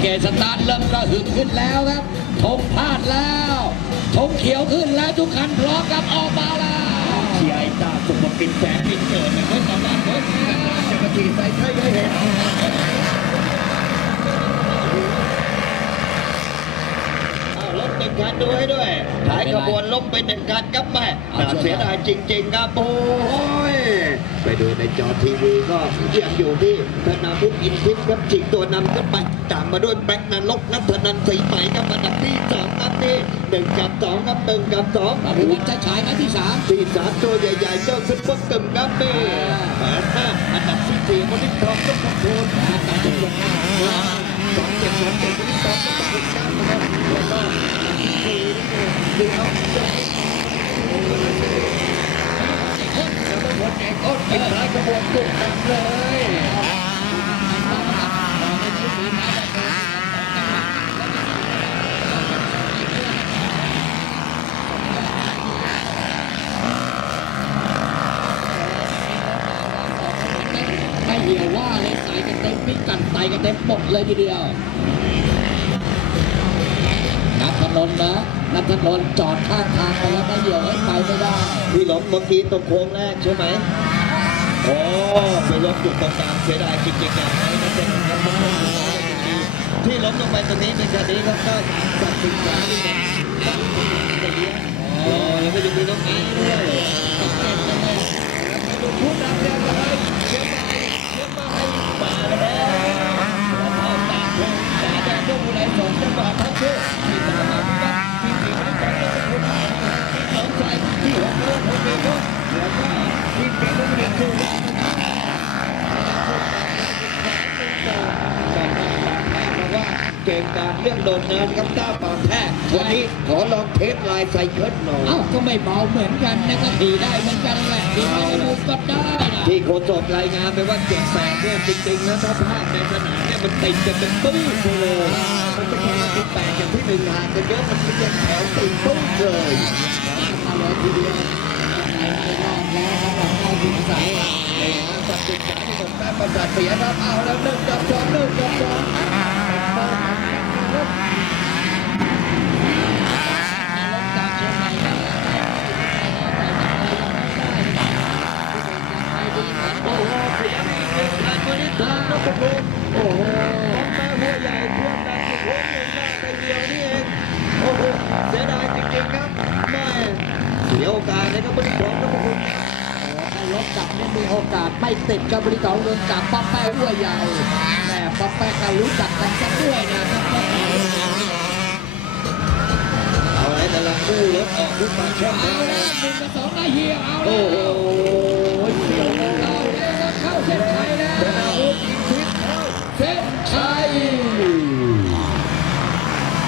เกสตาร์ทเริ่มกระหึ่มขึ้นแล้วครับธงพลาดแล้วธงเขียวขึ้นแล้วทุกคันพร้อมกับออกมาแล้วเชียร์ไอ้ตาสุกมาปิดแสนปิดเกิดเลยเฮ้ยกลับบ้านเฮ้ยจะมาขี่ใส่ไข่ไม่เห็นอ้ารถหนึ่งคันด้วยด้วยท้ายขบวนลบไปหนึ่งคันครับแม่เสียดายจริง ๆ ครับโอ้ย ไปดูในจอทีวีก็ยังอยู่ที่ธนาพุทธอินทิพย์ครับจิงตัวนำขึ้นไปตามมาด้วยแบงค์นรกนัทธนันท์ศรีใหม่ครับอันดับที่สองครับนี่หนึ่งกับสองครับหนึ่งกับสองอภิวัตจะฉายนัดที่สามที่สามตัวใหญ่ๆเจ้าซุปเปอร์กึ่มครับนี่แปดห้าอันดับที่สี่คนที่ทองก็ขอบคุณอันดับที่หกสองเจ็ดสองเจ็ดคนที่สองก็ขอบคุณครับแล้วก็สี่นี่เดียวแล้วก็ เอกอ้นกินท้ายขบวนตุกกันเลยไม่เหี่ยวว่าเลยใส่กันเต็มพิกัดใส่กันเต็มหมดเลยทีเดียวนัทธนนนะนัทธนนจอดข้างทางไปแล้วไม่เหี่ยวให้ไปไม่ได้ ที่หล้มเมื่อกี้ตรงโค้งแรกใช่ไหม โอ้ไปล้มอยู่ตรงกลางเสียดายจริงๆนะไอ้นั่นเป็นครับที่ล้มลงไปตรงนี้เป็นคดีครับก็ตัดสินใจที่มันต้องเป็นอย่างนี้โอ้แล้วก็ยังมีน้องไอ้ด้วยผู้นำเรียบร้อยเชียงใหม่เชียงใหม่มาแล้วเข้าตาเพลงตาแดงพวกผู้ใดสองจังหวัดทั้งคู่ที่ตามมาที่บ้านที่สี่ที่สองแล้วก็ผู้ที่สองใจที่หกเรื่องคนเดียวแล้วก็ที่เจ็ดก็เรียนคู่ เก่งการเรื่องโดนน้ำครับต้าปากแท้วันนี้ขอลองเทสลายไซเคิลหน่อยเอ้าก็ไม่เบาเหมือนกันนะก็ขี่ได้เหมือนกันแหละขี่ไปดูก็ได้นะที่โคศกรายงานไปว่าเจ็บแสบเนี่ยจริงๆนะถ้าพลาดในสนามเนี่ยมันติดกันเป็นปื้นไปเลยมันจะแค่ติดแปดอย่างที่หนึ่งห่างกันเยอะมันไม่ยังแถวติดปื้นเลยมาเลยทีเดียวในไม่รอดแล้วครับแบบเข้าถึงสายนี่ฮะตัดสินใจที่ผมแต้มประสาทเสียครับเอาแล้วหนึ่งกับสองหนึ่งกับสองโอ้โหพยายามอีกหนึ่ งอันวันนี้ทางนพคุณโอ้โหของแม่หัวใหญ่เพื่อนกันที่โค้งหนึ่งหน้าไปเดียวนี่เองโอ้โหเสียดายจริงๆครับแม่เสียโอกาสเลยครับวันนี้ของนพคุณถ้ารถจับนี่มีโอกาสไม่ติดกับบริการโดนจับป๊อปแป้หัวใหญ่แม่ป๊อปแป้ก็รู้จักกันซะด้วยนะครับเอาไว้กำลังกู้รถออกทุกปากช่องเอาแล้วหนึ่งกับสองได้เหี่ยเอาโอ้แล้วโหเกี่ยวเลย เอาแล้วเข้าเส้นชัยแล้ว ธนาวุฒิอินทิพย์เข้า เส้นชัย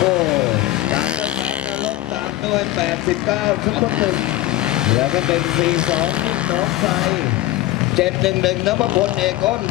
โอ้ตามด้วยแสนนรกตามด้วย89ซุปเปอร์หนึ่งแล้วก็เป็น42นิดหน้องไฟ711นพพลเอกอ้น